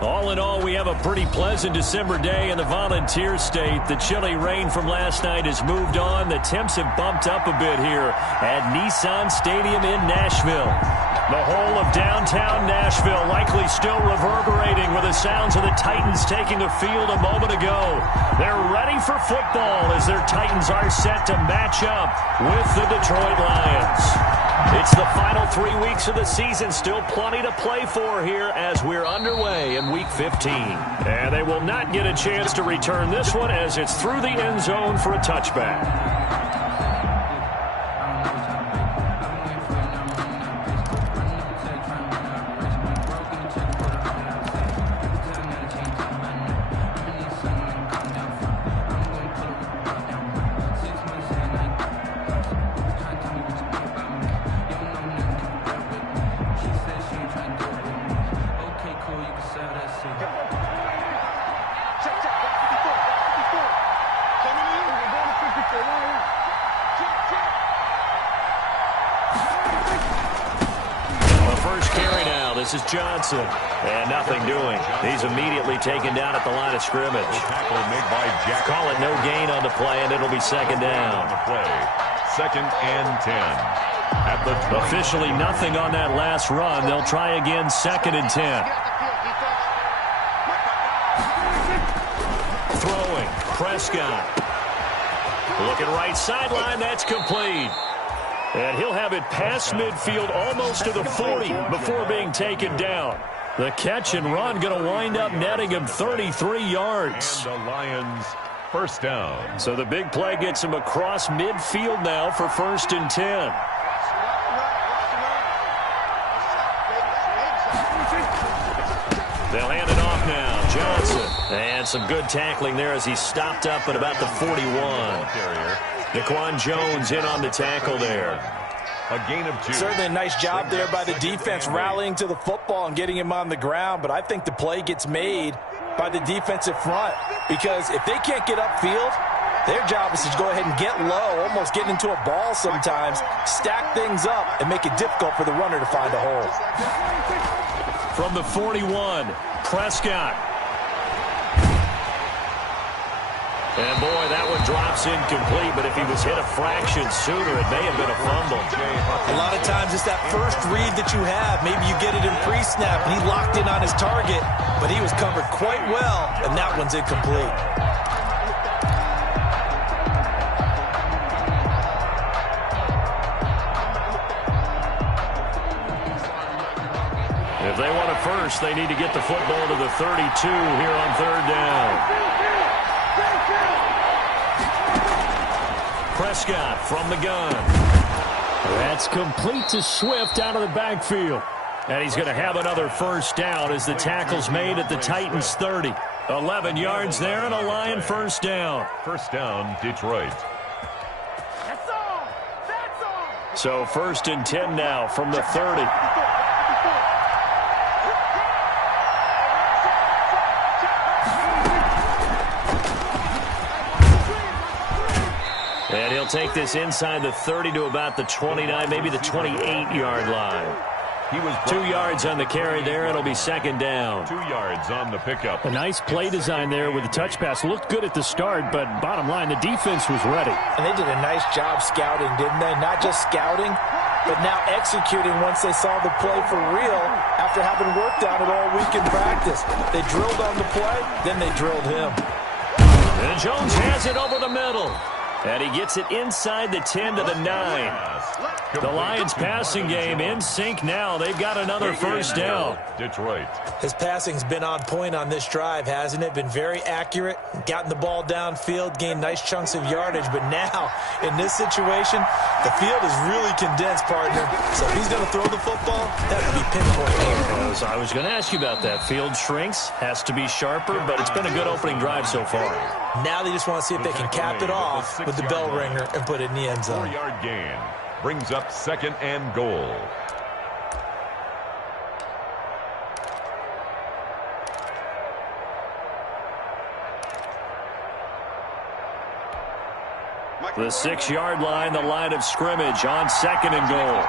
All in all, we have a pretty pleasant December day in the Volunteer State. The chilly rain from last night has moved on. The temps have bumped up a bit here at Nissan Stadium in Nashville. The whole of downtown Nashville likely still reverberating with the sounds of the Titans taking the field a moment ago. They're ready for football as their Titans are set to match up with the Detroit Lions. It's the final 3 weeks of the season. Still plenty to play for here as we're underway in Week 15. And they will not get a chance to return this one as it's through the end zone for a touchback. This is Johnson, and nothing doing. He's immediately taken down at the line of scrimmage. Call it no gain on the play, and it'll be second down. Second and 10. At the officially nothing on that last run. They'll try again, second and 10. Throwing, Prescott. Looking right sideline, that's complete. And he'll have it past midfield almost to the 40 before being taken down. The catch and run going to wind up netting him 33 yards. And the Lions first down. So the big play gets him across midfield now for first and 10. They'll hand it off now. Johnson. And some good tackling there as he stopped up at about the 41. Daquan Jones in on the tackle there. A gain of 2. Certainly a nice job there by the defense rallying to the football and getting him on the ground, but I think the play gets made by the defensive front because if they can't get upfield, their job is to go ahead and get low, almost get into a ball sometimes, stack things up, and make it difficult for the runner to find a hole. From the 41, Prescott. And, boy, that one drops incomplete, but if he was hit a fraction sooner, it may have been a fumble. A lot of times it's that first read that you have. Maybe you get it in pre-snap, and he locked in on his target, but he was covered quite well, and that one's incomplete. If they want it first, they need to get the football to the 32 here on third down. Prescott from the gun. That's complete to Swift out of the backfield. And he's going to have another first down as the tackle's made at the Titans 30. 11 yards there and a Lion first down. First down, Detroit. So first and 10 now from the 30. And he'll take this inside the 30 to about the 29, maybe the 28-yard line. He was 2 yards on the carry there. It'll be second down. 2 yards on the pickup. A nice play design there with the touch pass. Looked good at the start, but bottom line, the defense was ready. And they did a nice job scouting, didn't they? Not just scouting, but now executing once they saw the play for real after having worked on it all week in practice. They drilled on the play, then they drilled him. And Jones has it over the middle. And he gets it inside the 10 to the 9. The Lions passing game in sync now. They've got another first down. Detroit. His passing's been on point on this drive, hasn't it? Been very accurate, gotten the ball downfield, gained nice chunks of yardage. But now, in this situation, the field is really condensed, partner. So if he's going to throw the football, that would be pinpoint here. I was going to ask you about that. Field shrinks, has to be sharper, but it's been a good opening drive so far. Now they just want to see if they can cap it off with the bell ringer and put it in the end zone. 4-yard gain brings up second and goal. The 6-yard line, the line of scrimmage on second and goal.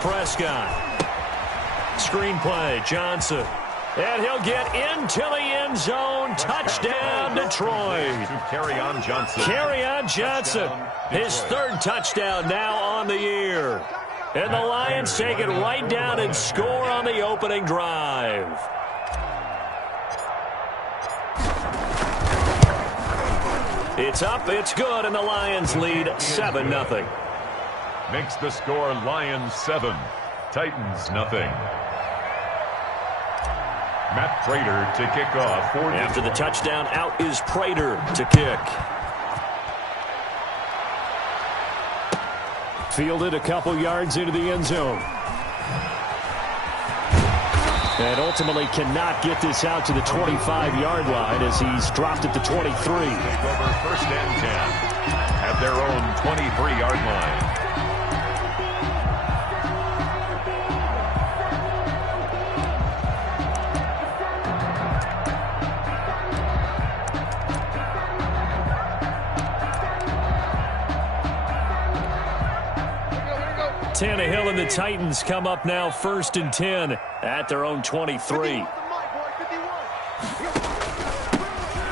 Prescott. Screenplay, Johnson. And he'll get into the end zone. Touchdown, Detroit. Kerryon Johnson. Kerryon Johnson, his third touchdown now on the year. And the Lions take it right down and score on the opening drive. It's up, it's good, and the Lions lead 7-0. Makes the score Lions 7, Titans nothing. Matt Prater to kick off. After the touchdown, out is Prater to kick. Fielded a couple yards into the end zone. And ultimately cannot get this out to the 25-yard line as he's dropped at the 23. Take over 1st and 10 at their own 23-yard line. Tannehill and the Titans come up now 1st and 10 at their own 23.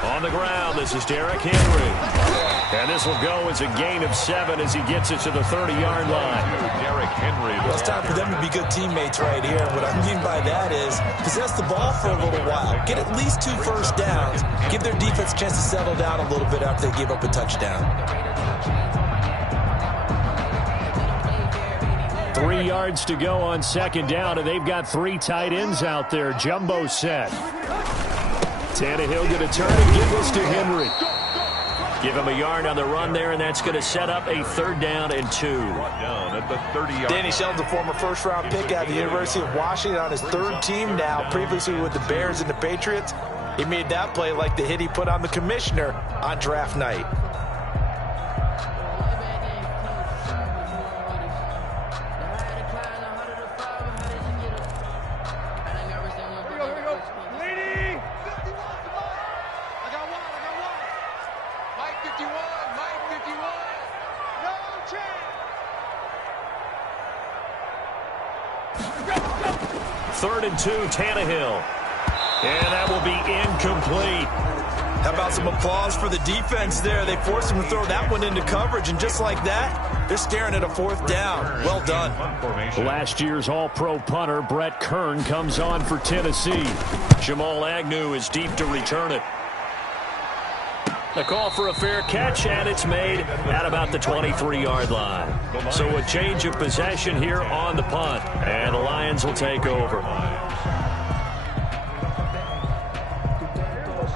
On the ground, this is Derrick Henry. And this will go as a gain of 7 as he gets it to the 30-yard line. Derrick Henry. Well, it's time for them to be good teammates right here. And what I mean by that is possess the ball for a little while. Get at least 2 first downs. Give their defense a chance to settle down a little bit after they give up a touchdown. 3 yards to go on 2nd down, and they've got 3 tight ends out there. Jumbo set. Tannehill going to turn and give this to Henry. Give him a yard on the run there, and that's going to set up a 3rd down and 2. Down at the 30-yard. Danny Shelton's a former first-round pick out of the University of Washington on his 3rd team now, previously with the Bears and the Patriots. He made that play like the hit he put on the commissioner on draft night. Third and 2, Tannehill. And that will be incomplete. How about some applause for the defense there? They forced him to throw that one into coverage, and just like that, they're staring at a 4th down. Well done. Last year's All-Pro punter, Brett Kern, comes on for Tennessee. Jamal Agnew is deep to return it. The call for a fair catch, and it's made at about the 23-yard line. So a change of possession here on the punt, and the Lions will take over.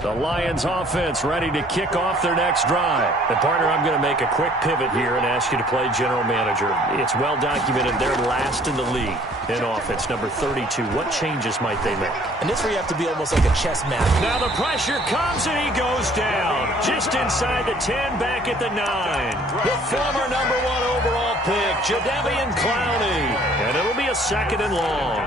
The Lions offense ready to kick off their next drive. And partner, I'm going to make a quick pivot here and ask you to play general manager. It's well documented they're last in the league in offense, number 32. What changes might they make? And this where you have to be almost like a chess match. Now the pressure comes and he goes down. Just inside the 10, back at the 9. The former number 1 overall pick, Jadeveon Clowney. And it'll be a 2nd and long.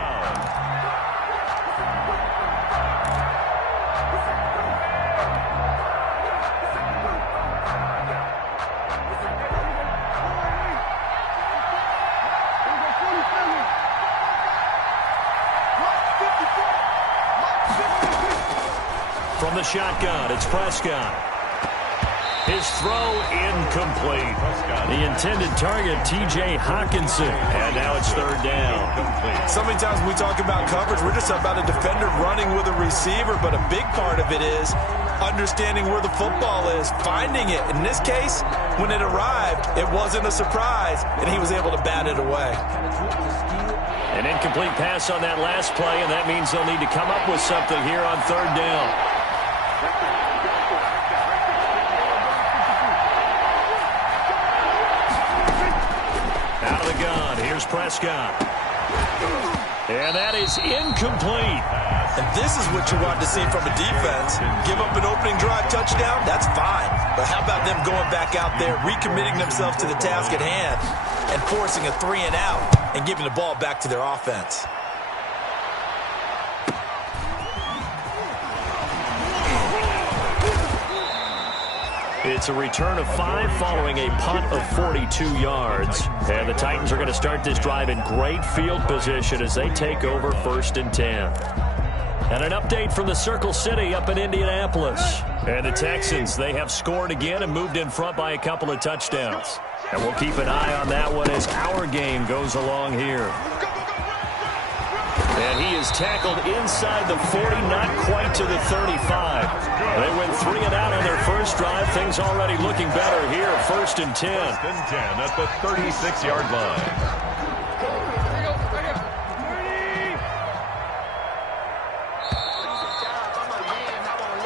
From the shotgun, it's Prescott. His throw incomplete. The intended target, T.J. Hawkinson. And now it's 3rd down. So many times when we talk about coverage, we're just about a defender running with a receiver, but a big part of it is understanding where the football is, finding it. In this case, when it arrived, it wasn't a surprise, and he was able to bat it away. An incomplete pass on that last play, and that means they'll need to come up with something here on 3rd down. Out of the gun, here's Prescott. And that is incomplete. And this is what you want to see from a defense. Give up an opening drive touchdown, that's fine. But how about them going back out there, recommitting themselves to the task at hand, and forcing a 3 and out, and giving the ball back to their offense. It's a return of 5 following a punt of 42 yards. And the Titans are going to start this drive in great field position as they take over 1st and 10. And an update from the Circle City up in Indianapolis. And the Texans, they have scored again and moved in front by a couple of touchdowns. And we'll keep an eye on that one as our game goes along here. And he is tackled inside the 40, not quite to the 35. They went 3 and out on their first drive. Things already looking better here. 1st and 10. 1st and 10 at the 36-yard line.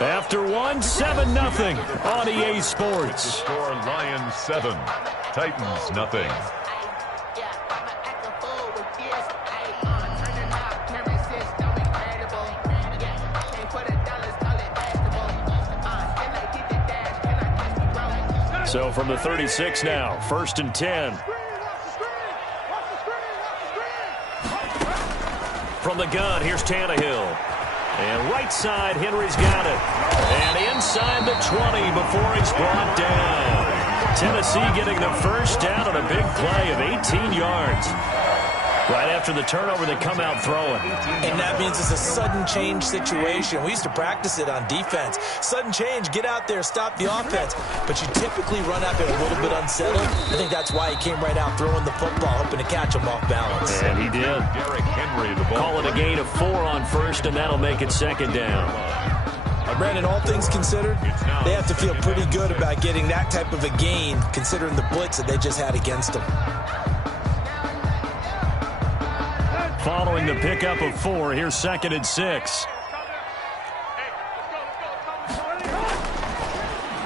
After 1, 7-0 on EA Sports. The score, Lions 7, Titans nothing. So from the 36 now, 1st and 10. From the gun, here's Tannehill. And right side, Henry's got it. And inside the 20 before he's brought down. Tennessee getting the first down on a big play of 18 yards. Right after the turnover, they come out throwing. And that means it's a sudden change situation. We used to practice it on defense. Sudden change, get out there, stop the offense. But you typically run out there a little bit unsettled. I think that's why he came right out throwing the football, hoping to catch him off balance. And he did. Derrick Henry, the ball. Call it a gain of 4 on 1st, and that'll make it 2nd down. Brandon, all things considered, they have to feel pretty good about getting that type of a gain, considering the blitz that they just had against them. Following the pickup of 4, here's 2nd and 6.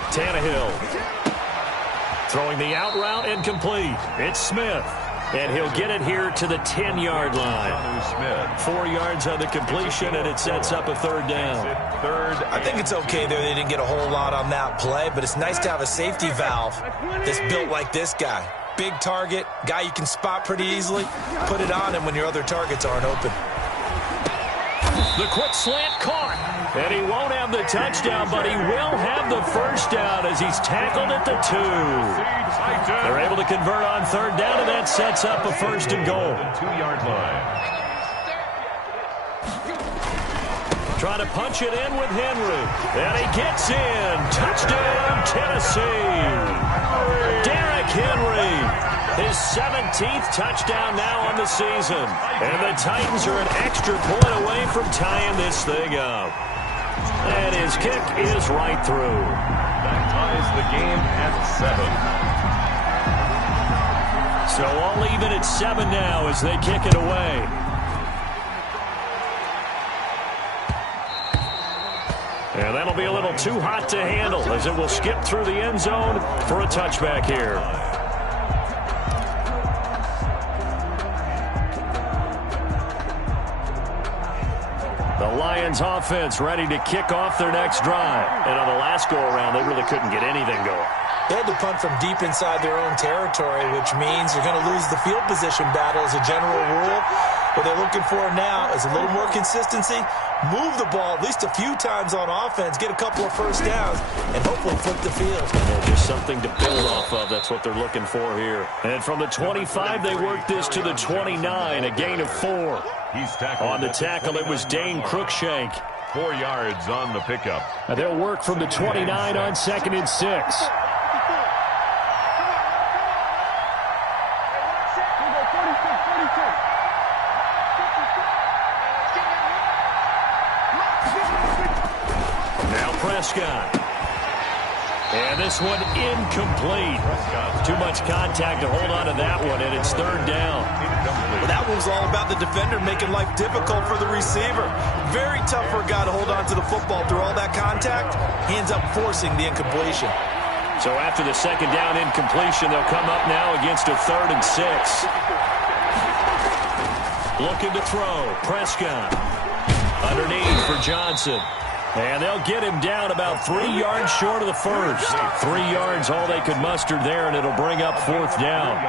Tannehill throwing the out route incomplete. It's Smith, and he'll get it here to the 10-yard line. 4 yards on the completion, and it sets up a 3rd down. I think it's okay there. They didn't get a whole lot on that play, but it's nice to have a safety valve that's built like this guy. Big target, guy you can spot pretty easily. Put it on him when your other targets aren't open. The quick slant caught. And he won't have the touchdown, but he will have the first down as he's tackled at the 2. They're able to convert on 3rd down, and that sets up a 1st and goal. 2-yard line. Trying to punch it in with Henry. And he gets in. Touchdown, Tennessee. Derrick Henry. His 17th touchdown now on the season. And the Titans are an extra point away from tying this thing up. And his kick is right through. That ties the game at 7. So all even at 7 now as they kick it away. And that'll be a little too hot to handle as it will skip through the end zone for a touchback here. The Lions offense ready to kick off their next drive. And on the last go-around, they really couldn't get anything going. They had to punt from deep inside their own territory, which means you're going to lose the field position battle as a general rule. What they're looking for now is a little more consistency, move the ball at least a few times on offense, get a couple of first downs, and hopefully flip the field. Yeah, just something to build off of. That's what they're looking for here. And from the 25, they work this to the 29, a gain of 4. He's tackled. On the tackle, it was Dane Cruikshank. 4 yards on the pickup. And they'll work from the 29 on 2nd and 6. Prescott. And this one incomplete. Too much contact to hold on to that one, and it's 3rd down. Well, that one was all about the defender making life difficult for the receiver. Very tough for a guy to hold on to the football through all that contact. He ends up forcing the incompletion. So after the 2nd down incompletion, they'll come up now against a 3rd and 6. Looking to throw. Prescott. Underneath for Johnson. And they'll get him down about 3 yards short of the first. 3 yards all they could muster there, and it'll bring up 4th down.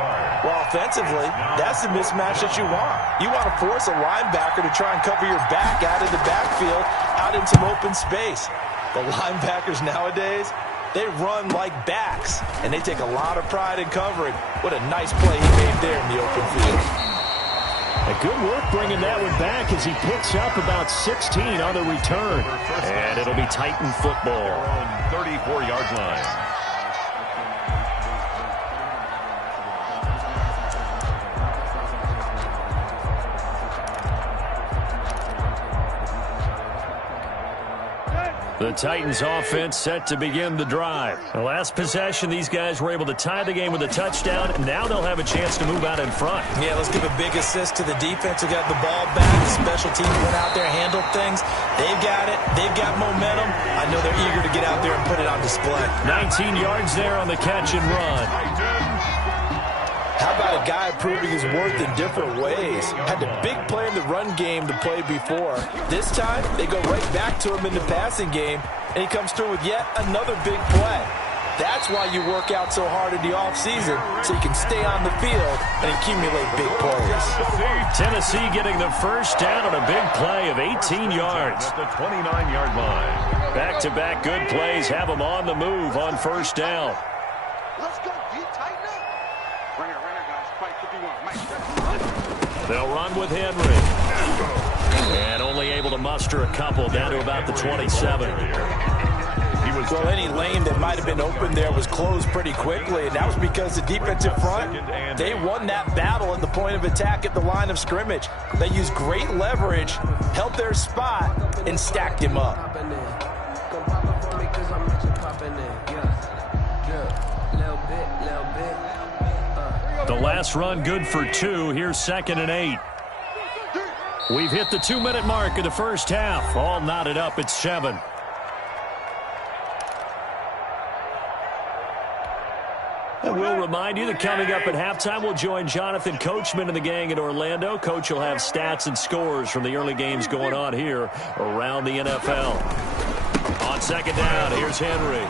Well, offensively, that's the mismatch that you want. You want to force a linebacker to try and cover your back out of the backfield, out in some open space. The linebackers nowadays, they run like backs, and they take a lot of pride in covering. What a nice play he made there in the open field. A good work bringing that one back as he picks up about 16 on the return. And it'll be Titan football. 34-yard line. The Titans offense set to begin the drive. The last possession, these guys were able to tie the game with a touchdown. Now they'll have a chance to move out in front. Yeah, let's give a big assist to the defense who got the ball back. The special teams went out there, handled things. They've got it. They've got momentum. I know they're eager to get out there and put it on display. 19 yards there on the catch and run. How about a guy proving his worth in different ways? Had the big play in the run game to play before. This time, they go right back to him in the passing game, and he comes through with yet another big play. That's why you work out so hard in the offseason, so you can stay on the field and accumulate big plays. Tennessee getting the first down on a big play of 18 yards. At the 29-yard line. Back-to-back good plays have them on the move on first down. Let's go, D. Tighten up. Bring it, guys. Fight 51. They'll run with Henry. And only able to muster a couple down to about the 27. Well, any lane that might have been open there was closed pretty quickly, and that was because the defensive front, they won that battle at the point of attack at the line of scrimmage. They used great leverage, held their spot, and stacked him up. The last run good for 2. Here's 2nd and 8. We've hit the 2-minute mark of the first half. All knotted up at 7. And we'll remind you that coming up at halftime, we'll join Jonathan Coachman and the gang in Orlando. Coach will have stats and scores from the early games going on here around the NFL. On 2nd down, here's Henry.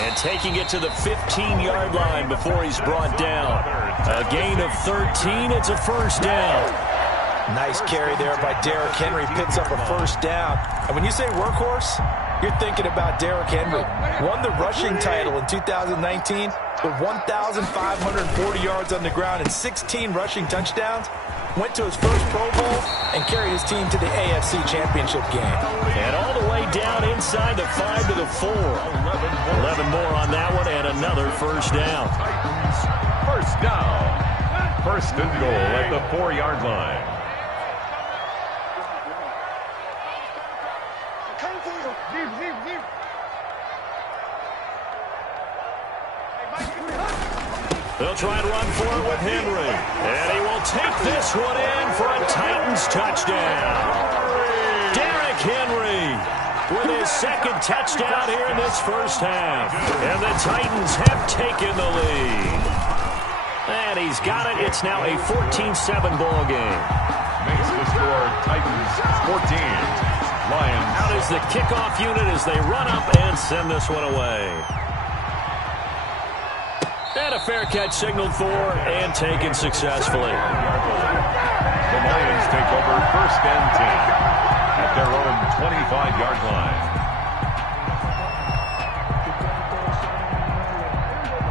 And taking it to the 15-yard line before he's brought down. A gain of 13. It's a first down. Nice carry there by Derrick Henry. Picks up a first down. And when you say workhorse, you're thinking about Derrick Henry. Won the rushing title in 2019 with 1,540 yards on the ground and 16 rushing touchdowns. Went to his first Pro Bowl and carried his team to the AFC Championship game. And all the way down inside the 5 to the 4. 11 more on that one and another first down. First down. First and goal at the 4-yard line. They'll try and run for it with Henry. And he will take this one in for a Titans touchdown. Derrick Henry with his 2nd touchdown here in this first half. And the Titans have taken the lead. And he's got it. It's now a 14-7 ball game. Makes the score Titans 14. Lions. Out is the kickoff unit as they run up and send this one away. And a fair catch signaled for and taken successfully. The Lions take over 1st and 10 at their own 25-yard line.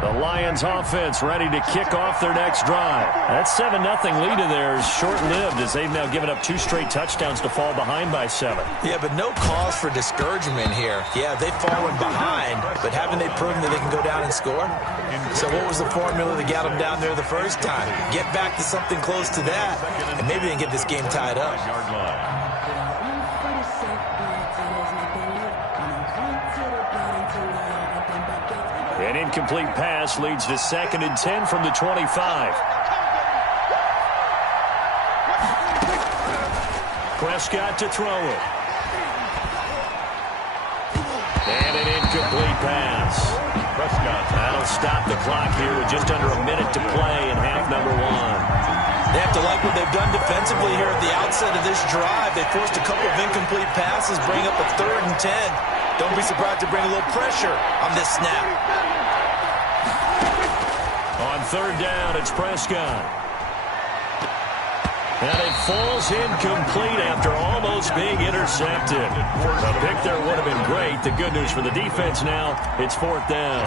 The Lions offense ready to kick off their next drive. That 7-0 lead of theirs is short-lived as they've now given up 2 straight touchdowns to fall behind by 7. Yeah, but no cause for discouragement here. Yeah, they've fallen behind, but haven't they proven that they can go down and score? So what was the formula that got them down there the first time? Get back to something close to that, and maybe they can get this game tied up. An incomplete pass leads to 2nd and 10 from the 25. Prescott to throw it. And an incomplete pass. Prescott. That'll stop the clock here with just under a minute to play in half number 1. They have to like what they've done defensively here at the outset of this drive. They forced a couple of incomplete passes, bring up a 3rd and 10. Don't be surprised to bring a little pressure on this snap. On 3rd down, it's Prescott. And it falls incomplete after almost being intercepted. A pick there would have been great. The good news for the defense now, it's 4th down.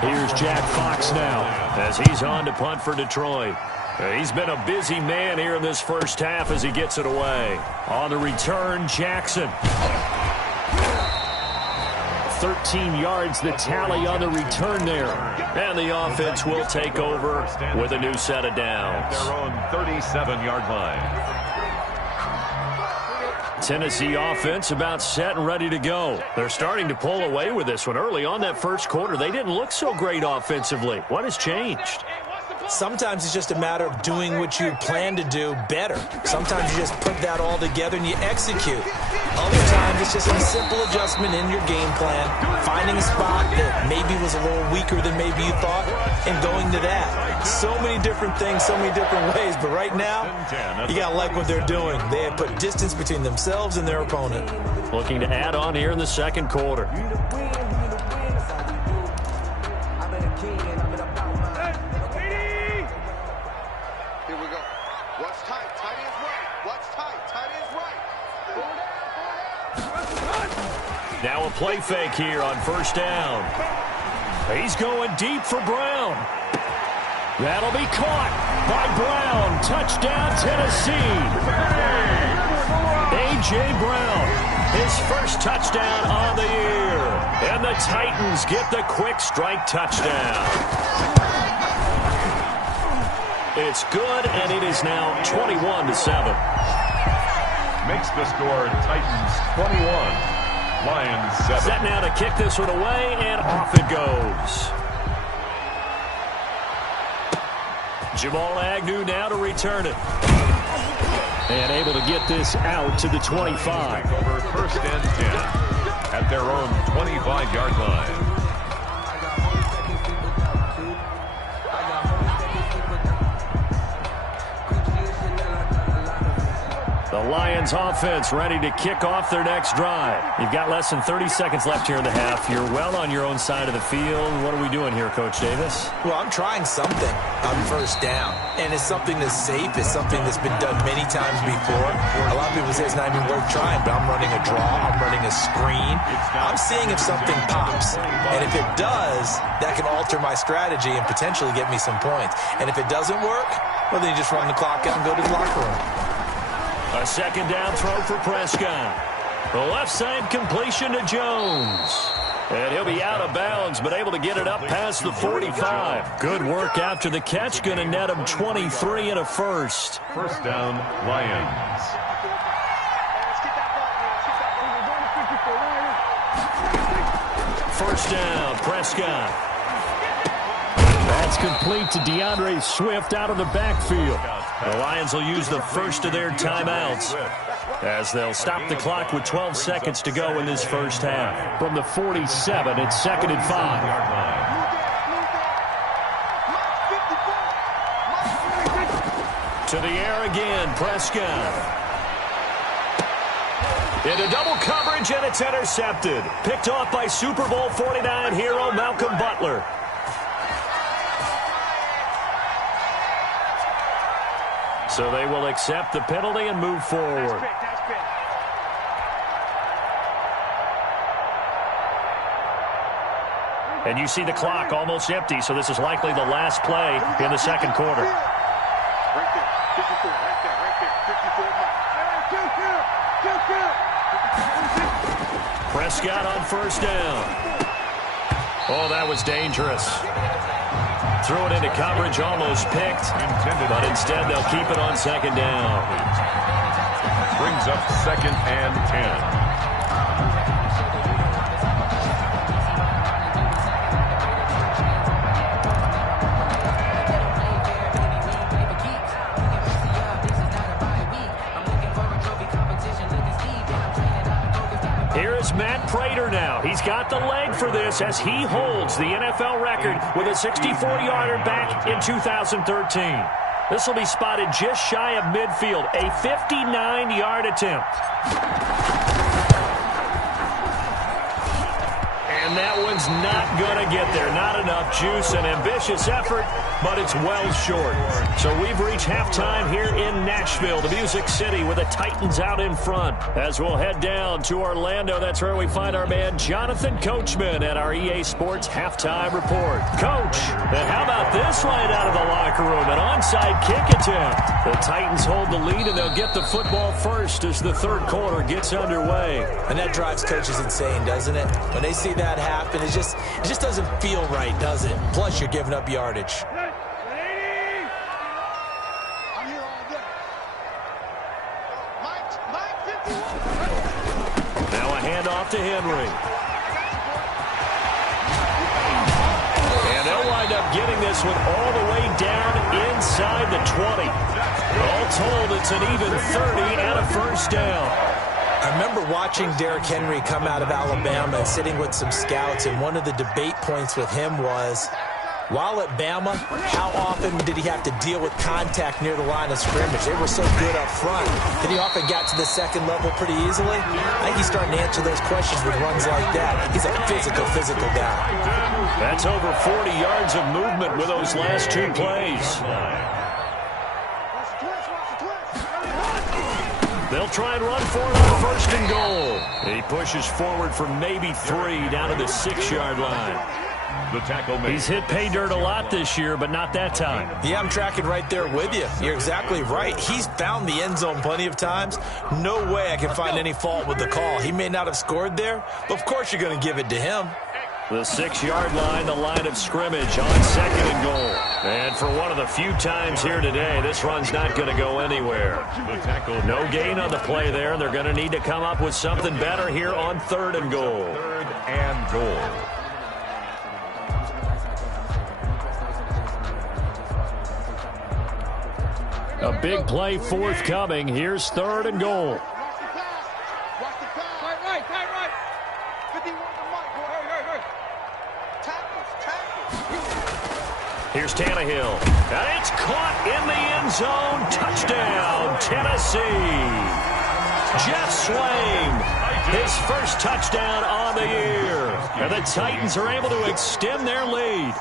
Here's Jack Fox now as he's on to punt for Detroit. He's been a busy man here in this first half as he gets it away. On the return, Jackson. 13 yards the tally on the return there. And the offense will take over with a new set of downs. Their own 37-yard line. Tennessee offense about set and ready to go. They're starting to pull away with this one. Early on that first quarter, they didn't look so great offensively. What has changed? Sometimes it's just a matter of doing what you plan to do better. Sometimes you just put that all together and you execute. Other times it's just a simple adjustment in your game plan, finding a spot that maybe was a little weaker than maybe you thought, and going to that. So many different things, so many different ways, but right now, you got to like what they're doing. They have put distance between themselves and their opponent. Looking to add on here in the second quarter. Now a play fake here on first down. He's going deep for Brown. That'll be caught by Brown. Touchdown, Tennessee. A.J. Brown, his first touchdown on the year. And the Titans get the quick strike touchdown. It's good, and it is now 21-7. Makes the score Titans 21. Lions 7. Set now to kick this one away, and off it goes. Jamal Agnew now to return it. And able to get this out to the 25. Over 1st and 10 at their own 25-yard line. The Lions offense ready to kick off their next drive. You've got less than 30 seconds left here in the half. You're well on your own side of the field. What are we doing here, Coach Davis? Well, I'm trying something on first down. And it's something that's safe. It's something that's been done many times before. A lot of people say it's not even worth trying, but I'm running a draw. I'm running a screen. I'm seeing if something pops. And if it does, that can alter my strategy and potentially get me some points. And if it doesn't work, well, then you just run the clock out and go to the locker room. A second down throw for Prescott. The left side completion to Jones. And he'll be out of bounds, but able to get it up past the 45. Good work after the catch. Going to net him 23 and a first. First down, Lions. First down, Prescott. That's complete to DeAndre Swift out of the backfield. The Lions will use the first of their timeouts as they'll stop the clock with 12 seconds to go in this first half. From the 47, it's 2nd and 5. To the air again, Prescott. Into double coverage, and it's intercepted. Picked off by Super Bowl 49 hero Malcolm Butler. So they will accept the penalty and move forward. And you see the clock almost empty, so this is likely the last play in the second quarter. Right there, 54, right there, 54. Prescott on first down. Oh, that was dangerous. Threw it into coverage, almost picked, but instead they'll keep it on second down. Brings up 2nd and 10. Here is Matt Prater now. He's got the leg for this as he holds the NFL record with a 64-yarder back in 2013. This will be spotted just shy of midfield, a 59-yard attempt. And that one's not going to get there. Not enough juice. An ambitious effort, but it's well short. So we've reached halftime here in Nashville, the Music City, with the Titans out in front. As we'll head down to Orlando, that's where we find our man Jonathan Coachman at our EA Sports Halftime Report. Coach, and how about this right out of the locker room? An onside kick attempt. The Titans hold the lead, and they'll get the football first as the third quarter gets underway. And that drives coaches insane, doesn't it? When they see that happen, it just doesn't feel right, does it? Plus, you're giving up yardage. Now a handoff to Henry. And they'll wind up getting this one all the way down inside the 20. All told, it's an even 30 and a first down. I remember watching Derrick Henry come out of Alabama and sitting with some scouts, and one of the debate points with him was, while at Bama, how often did he have to deal with contact near the line of scrimmage? They were so good up front that he often got to the second level pretty easily. I think he's starting to answer those questions with runs like that. He's a physical guy. That's over 40 yards of movement with those last two plays. They'll try and run for it on first and goal. He pushes forward for maybe 3 down to the 6-yard line. The tackle made. He's hit pay dirt a lot this year, but not that time. Yeah, I'm tracking right there with you. You're exactly right. He's found the end zone plenty of times. No way I can find any fault with the call. He may not have scored there, but of course you're going to give it to him. The 6-yard line, the line of scrimmage on second and goal. And for one of the few times here today, this run's not going to go anywhere. No gain on the play there. They're going to need to come up with something better here on third and goal. Third and goal. A big play forthcoming. Here's third and goal. Here's Tannehill. And it's caught in the end zone. Touchdown, Tennessee. Jeff Swain, his first touchdown on the year. And the Titans are able to extend their lead.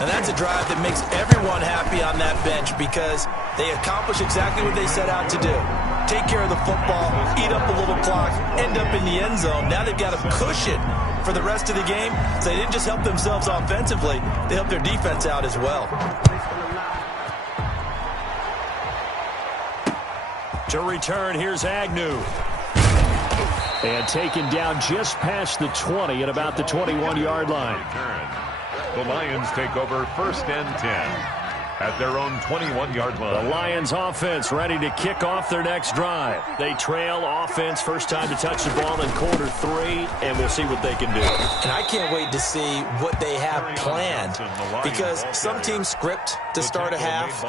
And that's a drive that makes everyone happy on that bench because they accomplish exactly what they set out to do. Take care of the football, eat up a little clock, end up in the end zone. Now they've got a cushion for the rest of the game. So they didn't just help themselves offensively, they helped their defense out as well. To return, here's Agnew. And taken down just past the 20 at about the 21-yard line. The Lions take over first and 10 at their own 21-yard line. The Lions offense ready to kick off their next drive. They trail offense, first time to touch the ball in quarter 3, and we'll see what they can do. And I can't wait to see what they have planned because some teams script to start a half.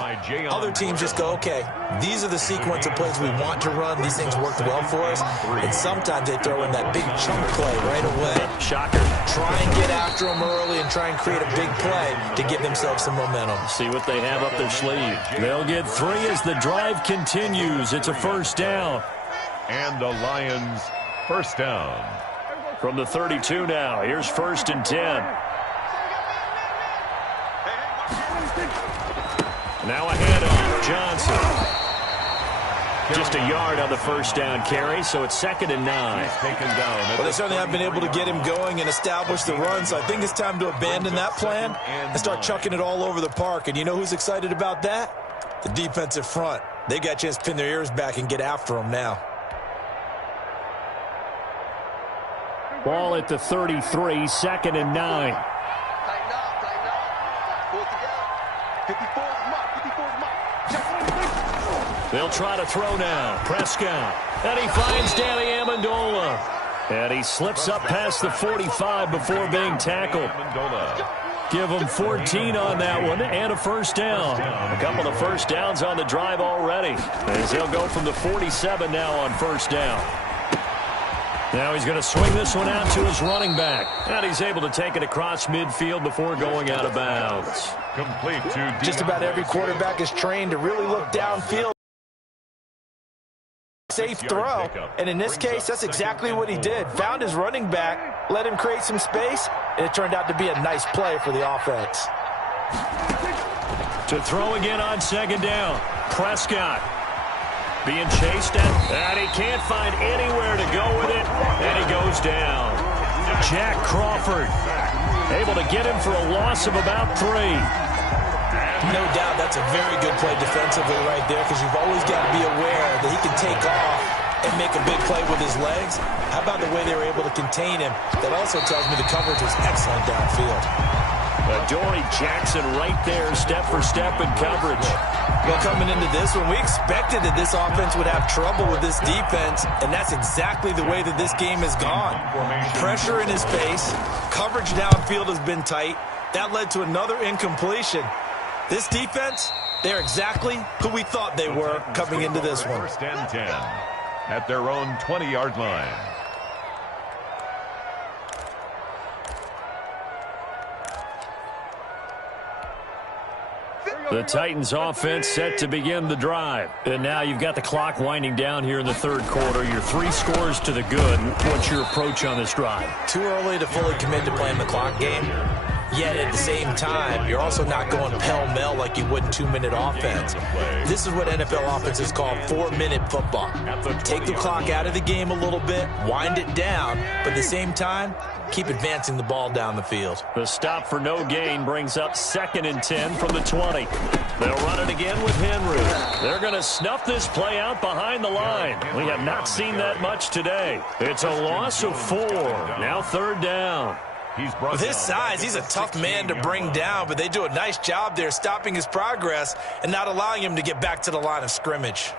Other teams just go, okay, these are the sequence of plays we want to run. These things worked well for us. And sometimes they throw in that big chunk play right away. Shocker. Try and get after them early and try and create a big play to give themselves some momentum. See what they have up their sleeve. They'll get 3 as the drive continues. It's a first down. And the Lions first down. From the 32 now, here's first and 10. Now a handoff, Johnson. Just a yard on the first down carry, so it's second and 9. Taken down. Well, they certainly have been able to get him going and establish the run, so I think it's time to abandon that plan and start chucking it all over the park. And you know who's excited about that? The defensive front. They got a chance to pin their ears back and get after him now. Ball at the 33, second and 9. Tighten up. Pull it together. 54 mark. They'll try to throw now. Prescott. And he finds Danny Amendola. And he slips up past the 45 before being tackled. Give him 14 on that one and a first down. A couple of first downs on the drive already. As they'll go from the 47 now on first down. Now he's going to swing this one out to his running back. And he's able to take it across midfield before going out of bounds. Complete to Just about every quarterback is trained to really look downfield. safe throw, and in this case, that's exactly what he did. Found his running back, let him create some space, and it turned out to be a nice play for the offense. To throw again on second down, Prescott being chased and he can't find anywhere to go with it, and he goes down. Jack Crawford able to get him for a loss of about 3. No doubt that's a very good play defensively right there, because you've always got to be aware that he can take off and make a big play with his legs. How about the way they were able to contain him? That also tells me the coverage was excellent downfield. Dory Jackson right there, step for step in coverage. Well, coming into this one, we expected that this offense would have trouble with this defense, and that's exactly the way that this game has gone. Pressure in his face, coverage downfield has been tight. That led to another incompletion. This defense, they're exactly who we thought they were coming into this one. First and 10 at their own 20-yard line. The Titans offense set to begin the drive. And now you've got the clock winding down here in the third quarter. Your 3 scores to the good. What's your approach on this drive? Too early to fully commit to playing the clock game. Yet at the same time, you're also not going pell-mell like you would in 2-minute offense. This is what NFL offenses call 4-minute football. Take the clock out of the game a little bit, wind it down, but at the same time, keep advancing the ball down the field. The stop for no gain brings up 2nd and 10 from the 20. They'll run it again with Henry. They're going to snuff this play out behind the line. We have not seen that much today. It's a loss of 4. Now 3rd down. With his size, he's a tough man to bring down, but they do a nice job there stopping his progress and not allowing him to get back to the line of scrimmage.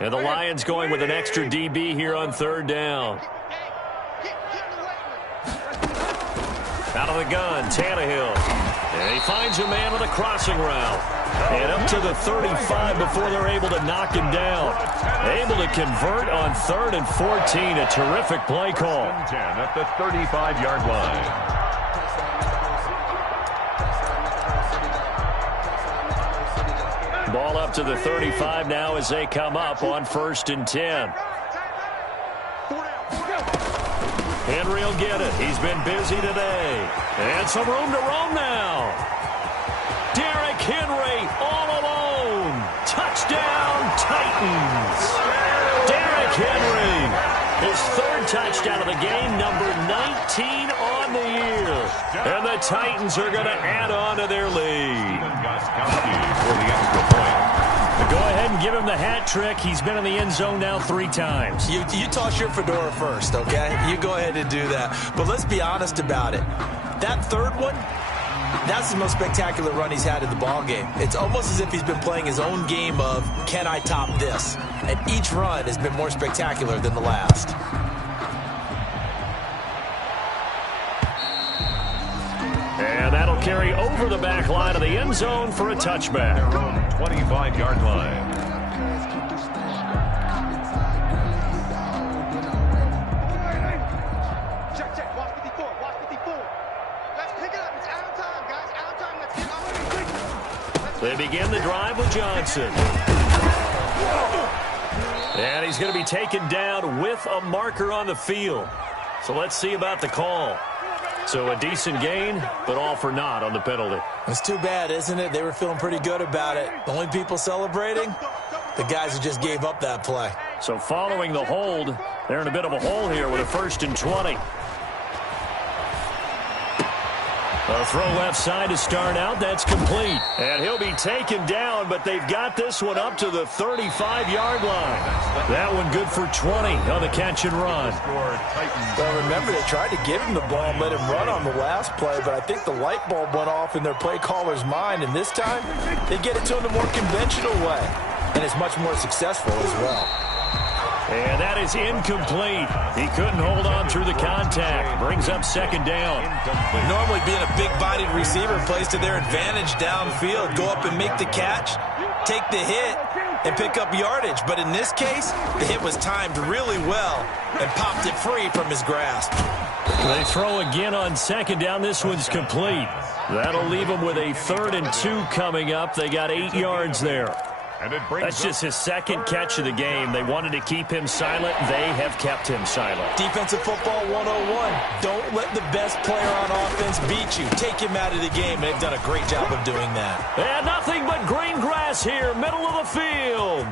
And the Lions going with an extra DB here on 3rd down. Out of the gun, Tannehill. And he finds a man with a crossing route. And up to the 35 before they're able to knock him down. Able to convert on 3rd and 14. A terrific play call. 10 at the 35-yard line. Ball up to the 35 now as they come up on 1st and 10. Henry will get it. He's been busy today. And some room to roam now. Derrick Henry all alone. Touchdown, Titans. Derrick Henry. His 3rd touchdown of the game, number 19 on the year. And the Titans are going to add on to their lead. Go ahead and give him the hat trick. He's been in the end zone now 3 times. You toss your fedora first, okay? You go ahead and do that. But let's be honest about it. That 3rd one, that's the most spectacular run he's had in the ballgame. It's almost as if he's been playing his own game of, can I top this? And each run has been more spectacular than the last. And that'll carry over the back line of the end zone for a touchback. 25-yard line. Check. Watch 54. Watch 54. Let's pick it up. It's out of time, guys. Out of time. Let's get on. They begin the drive with Johnson. And he's going to be taken down with a marker on the field. So let's see about the call. So a decent gain, but all for naught on the penalty. It's too bad, isn't it? They were feeling pretty good about it. The only people celebrating, the guys who just gave up that play. So following the hold, they're in a bit of a hole here with a 1st and 20. A throw left side to start out. That's complete. And he'll be taken down, but they've got this one up to the 35-yard line. That one good for 20 on the catch and run. Well, remember, they tried to give him the ball and let him run on the last play, but I think the light bulb went off in their play caller's mind, and this time they get it to him the more conventional way, and it's much more successful as well. And that is incomplete. He couldn't hold on through the contact. Brings up 2nd down. Normally being a big-bodied receiver plays to their advantage downfield. Go up and make the catch, take the hit, and pick up yardage. But in this case, the hit was timed really well and popped it free from his grasp. They throw again on second down. This one's complete. That'll leave them with a 3rd and 2 coming up. They got 8 yards there. And that's just his second catch of the game. They wanted to keep him silent. They have kept him silent. Defensive football 101. Don't let the best player on offense beat you. Take him out of the game, and they've done a great job of doing that. And nothing but green grass here, middle of the field.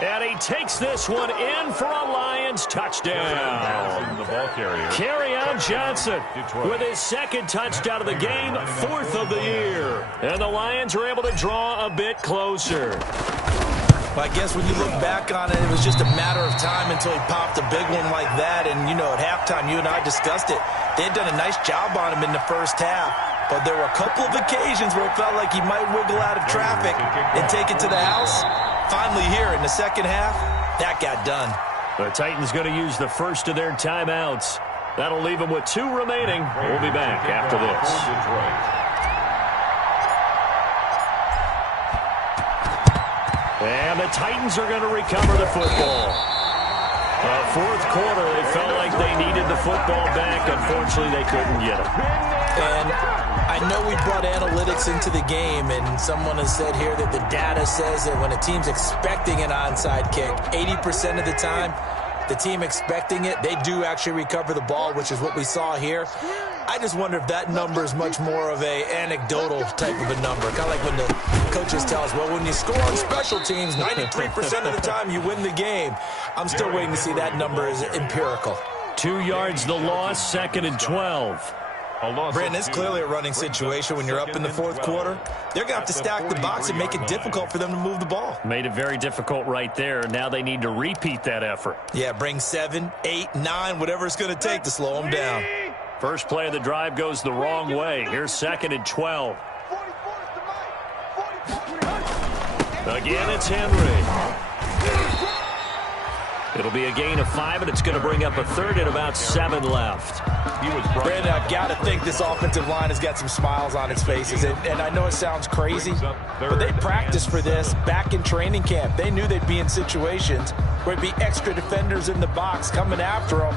And he takes this one in for a Lions touchdown. The ball carrier. Kerryon Johnson with his 2nd touchdown of the game, 4th of the year. And the Lions are able to draw a bit closer. Well, I guess when you look back on it, it was just a matter of time until he popped a big one like that. And, you know, at halftime, you and I discussed it. They had done a nice job on him in the first half. But there were a couple of occasions where it felt like he might wiggle out of traffic and take it to the house. Finally here in the second half, that got done. The Titans going to use the first of their timeouts. That'll leave them with 2 remaining. We'll be back after this. And the Titans are going to recover the football. 4th quarter, they felt like they needed the football back. Unfortunately, they couldn't get it. And I know we brought analytics into the game, and someone has said here that the data says that when a team's expecting an onside kick, 80% of the time, the team expecting it, they do actually recover the ball, which is what we saw here. I just wonder if that number is much more of a anecdotal type of a number. Kind of like when the coaches tell us, well, when you score on special teams, 93% of the time you win the game. I'm still waiting to see that number is empirical. 2 yards the loss, 2nd and 12. Brandon, it's clearly a running situation when you're up in the 4th quarter. They're going to have to stack the box and make it difficult for them to move the ball. Made it very difficult right there. Now they need to repeat that effort. Yeah, bring 7, 8, 9, whatever it's going to take to slow them down. First play of the drive goes the wrong way. Here's 2nd and 12. Again, it's Henry. It'll be a gain of 5, and it's going to bring up a 3rd and about 7 left. Brandon, I've got to think this offensive line has got some smiles on its faces. And I know it sounds crazy, but they practiced for this back in training camp. They knew they'd be in situations where it'd be extra defenders in the box coming after them,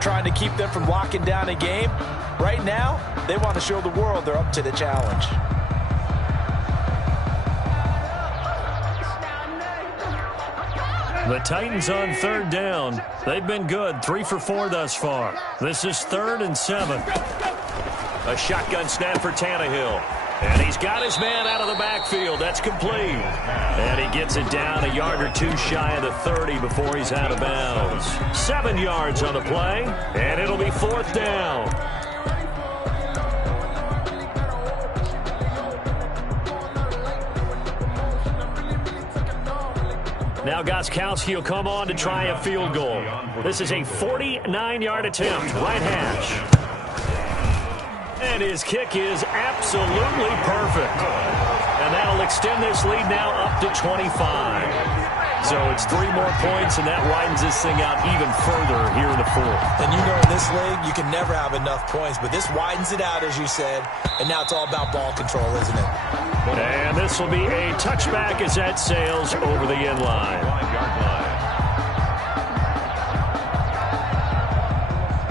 trying to keep them from locking down a game. Right now, they want to show the world they're up to the challenge. The Titans on 3rd down. They've been good, 3 for 4 thus far. This is 3rd and 7. A shotgun snap for Tannehill. And he's got his man out of the backfield. That's complete. And he gets it down a yard or 2 shy of the 30 before he's out of bounds. 7 yards on the play, and it'll be 4th down. Now Gostkowski will come on to try a field goal. This is a 49-yard attempt, right hash. And his kick is absolutely perfect. And that'll extend this lead now up to 25. So it's 3 more points, and that widens this thing out even further here in the 4th. And you know in this league, you can never have enough points, but this widens it out, as you said, and now it's all about ball control, isn't it? And this will be a touchback as that sails over the end line.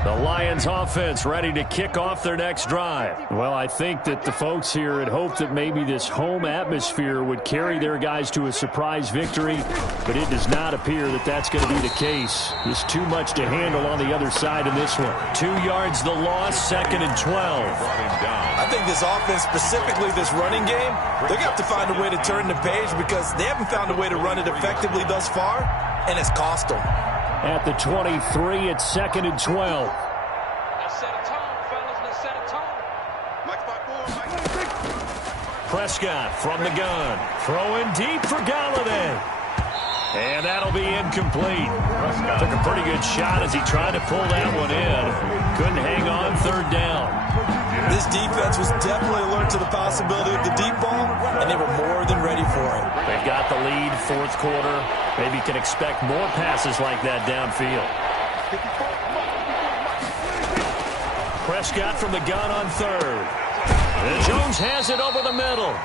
The Lions offense ready to kick off their next drive. Well, I think that the folks here had hoped that maybe this home atmosphere would carry their guys to a surprise victory, but it does not appear that that's going to be the case. There's too much to handle on the other side in this one. 2 yards the loss, 2nd and 12. I think this offense, specifically this running game, they're going to have to find a way to turn the page because they haven't found a way to run it effectively thus far, and it's cost them. At the 23, it's 2nd and 12. Let's set a tone, fellas. Let's set a tone. Mike 5-4, Mike. Prescott from the gun. Throwing deep for Galladay. And that'll be incomplete. Took a pretty good shot as he tried to pull that one in. Couldn't hang on 3rd down. This defense was definitely alert to the possibility of the deep ball, and they were more than ready for it. They've got the lead, 4th quarter. Maybe can expect more passes like that downfield. Prescott from the gun on 3rd. And Jones has it over the middle.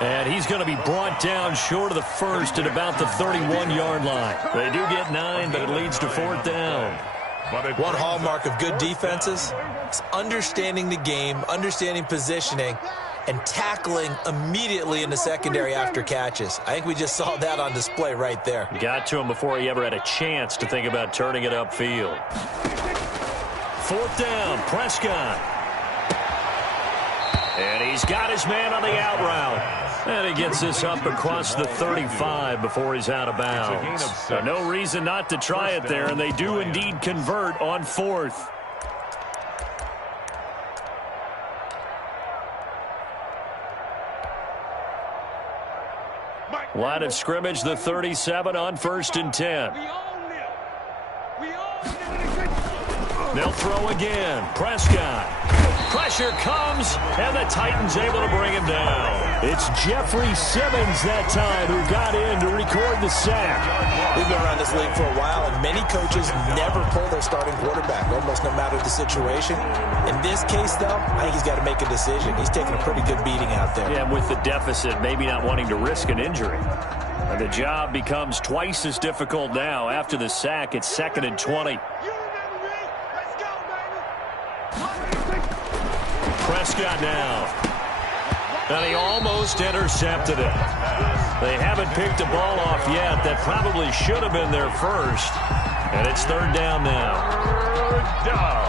And he's going to be brought down short of the first at about the 31-yard line. They do get 9, but it leads to 4th down. One hallmark of good defenses is understanding the game, understanding positioning, and tackling immediately in the secondary after catches. I think we just saw that on display right there. Got to him before he ever had a chance to think about turning it upfield. 4th down, Prescott. And he's got his man on the out route. And he gets this up across the 35 before he's out of bounds. So no reason not to try it there, and they do indeed convert on 4th. Line of scrimmage, the 37 on 1st and 10. They'll throw again. Prescott. Pressure comes, and the Titans able to bring him down. It's Jeffrey Simmons that time who got in to record the sack. We've been around this league for a while, and many coaches never pull their starting quarterback, almost no matter the situation. In this case, though, I think he's got to make a decision. He's taking a pretty good beating out there. Yeah, with the deficit, maybe not wanting to risk an injury. And the job becomes twice as difficult now. After the sack, it's 2nd and 20. Prescott now. And he almost intercepted it. They haven't picked a ball off yet. That probably should have been their first. And it's 3rd down now. 3rd down.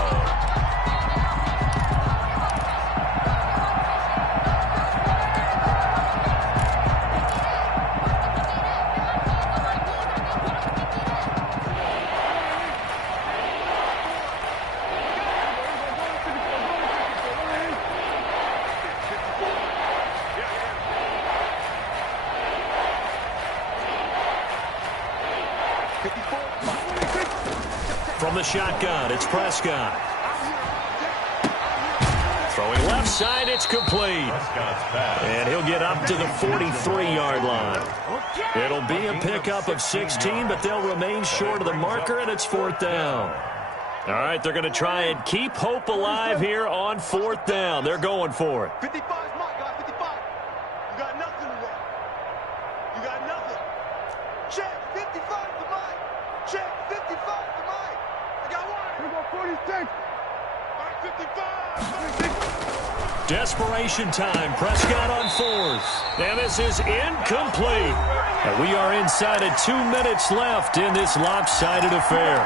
From the shotgun, it's Prescott. Throwing left side, it's complete. And he'll get up to the 43-yard line. It'll be a pickup of 16, but they'll remain short of the marker, and it's 4th down. All right, they're going to try and keep hope alive here on 4th down. They're going for it. 55 is mine, guys, 55. You got nothing today. You got nothing. Check, 55 to mine. Check, 55 to mine. I got one. Here we go, 46. All right, 55. 46. Desperation time. Prescott on 4th. And this is incomplete. And we are inside of 2 minutes left in this lopsided affair.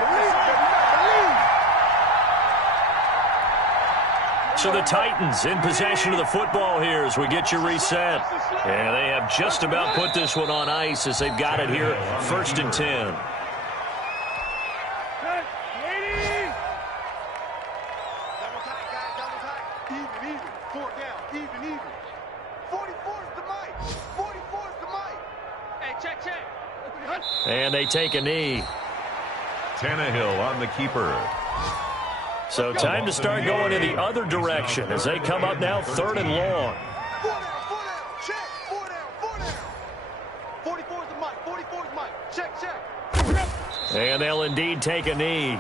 So the Titans in possession of the football here as we get you reset. And they have just about put this one on ice as they've got it here, 1st and 10. And they take a knee. Tannehill on the keeper. So time to start going in the other direction as they come up now 3rd and long. 4 down, check, 4 down. 44 is the mic, 44 is mic, check. And they'll indeed take a knee.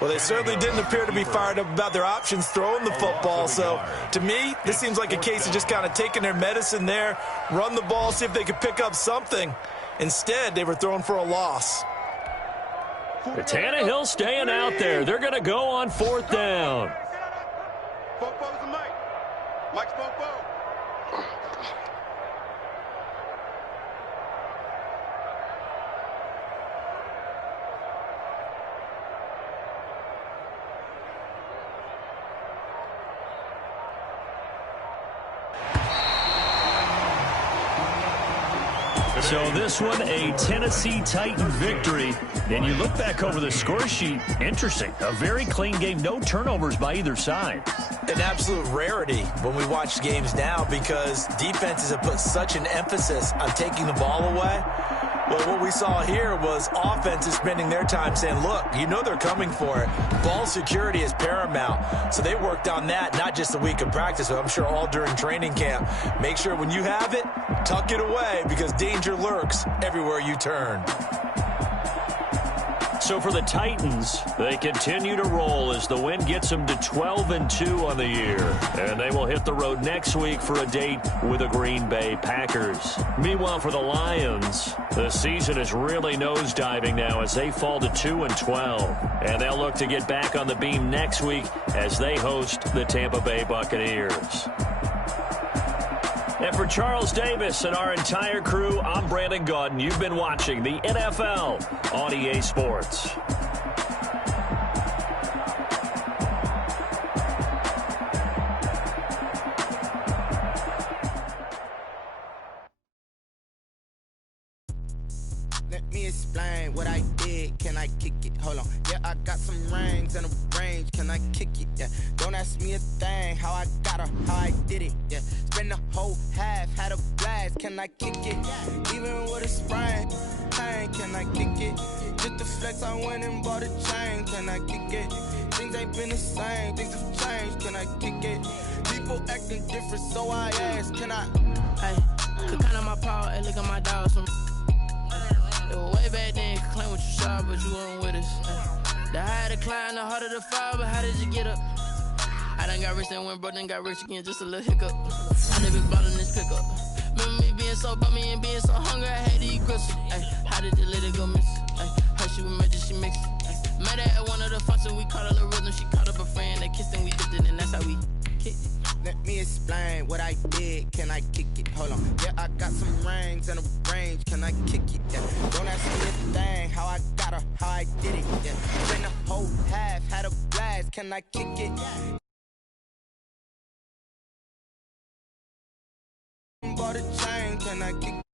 Well, they certainly didn't appear to be fired up about their options throwing the football. So, to me, this seems like a case of just kind of taking their medicine there, run the ball, see if they could pick up something. Instead, they were throwing for a loss. But Tannehill staying out there. They're going to go on 4th down. Fopo's the mic. Mike's Fopo. So this one, a Tennessee Titan victory. And you look back over the score sheet, interesting. A very clean game, no turnovers by either side. An absolute rarity when we watch games now because defenses have put such an emphasis on taking the ball away. Well, what we saw here was offenses spending their time saying, look, you know they're coming for it. Ball security is paramount. So they worked on that, not just a week of practice, but I'm sure all during training camp. Make sure when you have it, tuck it away because danger lurks everywhere you turn. So for the Titans, they continue to roll as the win gets them to 12-2 on the year. And they will hit the road next week for a date with the Green Bay Packers. Meanwhile, for the Lions, the season is really nosediving now as they fall to 2-12. And they'll look to get back on the beam next week as they host the Tampa Bay Buccaneers. And for Charles Davis and our entire crew, I'm Brandon Gaudin. You've been watching the NFL on EA Sports. Let me explain what I did. Can I kick it? Hold on. Yeah, I got some rings and a range. Can I kick it? Yeah. Don't ask me a thing. How I got her, how I did it. Yeah. Spend the whole half, had a blast. Can I kick it? Even with a sprain, pain. Can I kick it? Just the flex, I went and bought a chain. Can I kick it? Things ain't been the same. Things have changed. Can I kick it? People acting different, so I ask. Can I? Hey, could count on my power and look at my dogs from. It was way back then, you could claim what you saw, but you weren't with us. The higher the climb, the harder the fall, but how did you get up? I done got rich and went broke, then got rich again, just a little hiccup. I done been ballin' this pickup. Remember me being so bummy and being so hungry, I had to eat gristle. How did the lady go miss? Her she was magic, she mixed. Met her at one of the functions, we caught a little rhythm, she caught up a friend, they kissed and we dipped it, and that's how we kicked it. Let me explain what I did. Can I kick it? Hold on. Yeah, I got some rings and a range. Can I kick it? Yeah. Don't ask me a thing. How I got her, how I did it. Yeah. Spend the whole half, had a blast. Can I kick it? Bought a chain. Can I kick it?